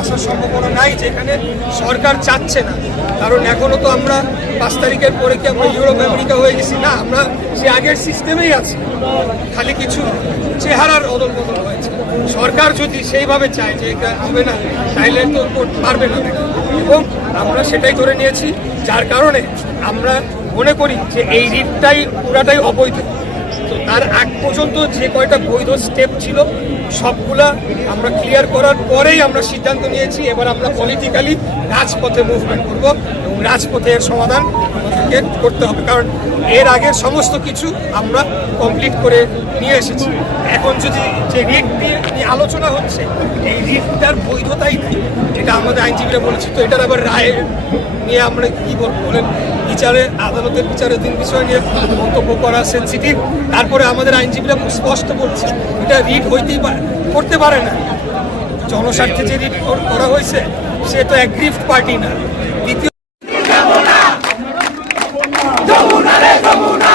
আসার সম্ভাবনা নাই, যেখানে সরকার চাচ্ছে না। কারণ এখনো তো আমরা 5 তারিখের পরে কি আমরা ইউরোপ আমেরিকা হয়ে গেছি না, আমরা সে আগের সিস্টেমেই আছি, খালি কিছু চেহারার অদল বদল হয়েছে। সরকার যদি সেইভাবে চায় যে এটা হবে না, তাইলে তো পারবে না, এবং আমরা সেটাই ধরে নিয়েছি। যার কারণে আমরা মনে করি যে এই রিটটাই পুরাটাই অবৈধ। তো তার আগ পর্যন্ত যে কয়টা বৈধ স্টেপ ছিল সবগুলা আমরা ক্লিয়ার করার পরেই আমরা সিদ্ধান্ত নিয়েছি এবার আমরা পলিটিক্যালি রাজপথে মুভমেন্ট করব, এবং রাজপথে এর সমাধান আমাদেরকে করতে হবে। কারণ এর আগের সমস্ত কিছু আমরা কমপ্লিট করে নিয়ে এসেছি। এখন যদি যে রিট নিয়ে আলোচনা হচ্ছে, এই রিটটার বৈধতাই নেই, এটা আমাদের আইনজীবীরা বলেছে। তো এটার আবার রায় নিয়ে আমরা কি বলেন, আদালতের বিচারাধীন বিষয় নিয়ে মন্তব্য করা সেন্সিটিভ। তারপরে আমাদের আইনজীবীরা স্পষ্ট বলছে এটা রিট হইতেই করতে পারে না। জনস্বার্থে যে রিট করা হয়েছে সে তো অ্যাগ্রিভড পার্টি না। দ্বিতীয় যমুনা রে যমুনা